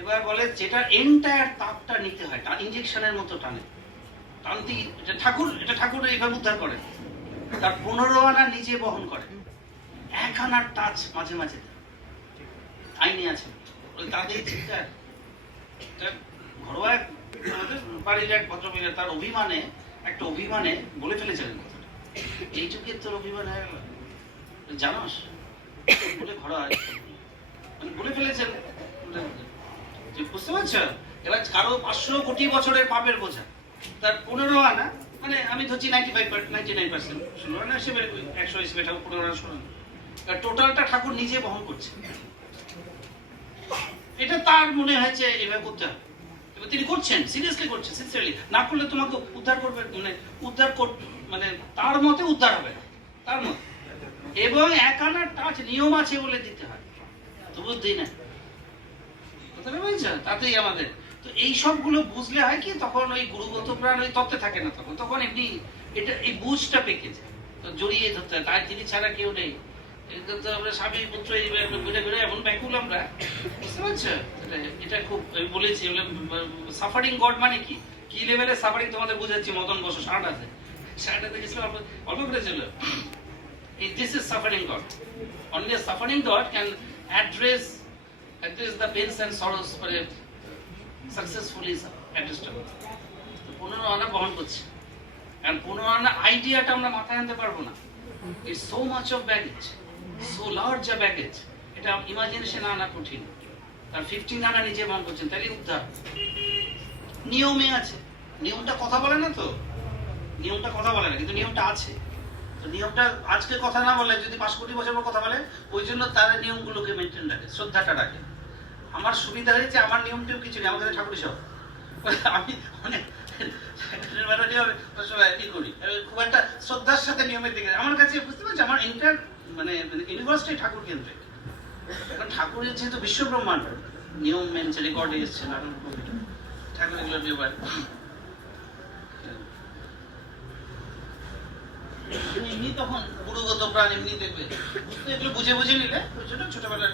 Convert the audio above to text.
এবার বলে যেটা এন্টায়ার তাপটা নিতে হয়, ইনজেকশনের মতো টানে, টানতি এটা ঠাকুর এইভাবে উদ্ধার করে। তার 15 আনা নিজে বহন করে, 1 আনার টাচ মাঝে মাঝে আইনে আছে। তাদের চিৎকার, ঘরোয়া বাড়ির এক ভদ্রমহিলা তার একটা অভিমানে বলে ফেলেছিলেন কথাটা, এইটুকুর তোর অভিমান হয়ে গেল জানোস বলে ঘরোয়া মানে বলে ফেলেছেন। বুঝতে পারছো? এবার কারো 500 কোটি বছরের পাপের বোঝা, তার 15 আনা, মানে আমি ধরছি 99% শুনলো না, সে 100 হিসেবে ঠাকুর 15 আনা শুনুন, টোটালটা ঠাকুর নিজে বহন করছে। এটা তার মনে হয়েছে এভাবে করতে হবে, এবার তিনি করছেন, সিরিয়াসলি করছেন, সিনসিয়ারলি। না করলে তোমাকে উদ্ধার করবে, মানে তার মতে উদ্ধার হবে না, তার মতে। এবং 1 আনার টাচ নিয়ম আছে বলে দিতে হয়, তো বুদ্ধি না, কথাটা বুঝছো? তাতেই আমাদের তো এই সবগুলো বুঝলে হয় কি, তখন ওই গুরুগত প্রাণ ওই তত্ত্বে থাকে না, তখন এমনি এটা এই বুঝটা পেকে যায়, তো জড়িয়ে ধরতে হয়, তাই তিনি ছাড়া কেউ নেই। আমরা স্বামী পুত্র ঘুরে ঘুরে এমন ব্যাকুল আমরা, বুঝতে পারছো? এটা খুব আমি বলেছি, সাফারিং গড মানে কি, কি লেভেলের সাফারিং তোমাদের বুঝাচ্ছি। মদন বসো শার্টাতে গেছিল, অল্প করে ছিল। This is suffering God. Only a suffering God can address the pains and sorrows successfully addressed. 15 আনা বহন করছে, and 15 আনা আইডিয়াটা আমরা মাথায় আনতে পারবো না। It's so much of baggage, so large a baggage. এটা ইমাজিনেশন আনা কঠিন। তার 15 আনা নিজে বহন করছেন, তাহলে উদ্ধার। নিয়মে আছে, নিয়মটা কথা বলে না, তো নিয়মটা কথা বলে না, কিন্তু নিয়মটা আছে। নিয়মটা আজকে কথা না বলে যদি 5 কোটি বছর পর কথা বলে, ওই জন্য তার নিয়মগুলোকে মেনটেন রাখে, শ্রদ্ধাটা রাখে। আমার সুবিধা হয়েছে, আমার নিয়মটিও কিছু নেই, আমাদের ঠাকুর সব আমি অনেক করি, খুব একটা শ্রদ্ধার সাথে নিয়মের দিকে আমার কাছে, বুঝতে পারছি, আমার ইন্টার মানে ইউনিভার্সিটি ঠাকুর কেন্দ্রে। এখন ঠাকুরের যেহেতু বিশ্ব ব্রহ্মাণ্ড, নিয়ম মেনছে, রেকর্ডে এসছে নানান ঠাকুর এগুলো নিয়ে এমনি তখন গুরুগত প্রাণ এমনি দেখবে, এগুলো বুঝে বুঝে নিলে ছোটবেলার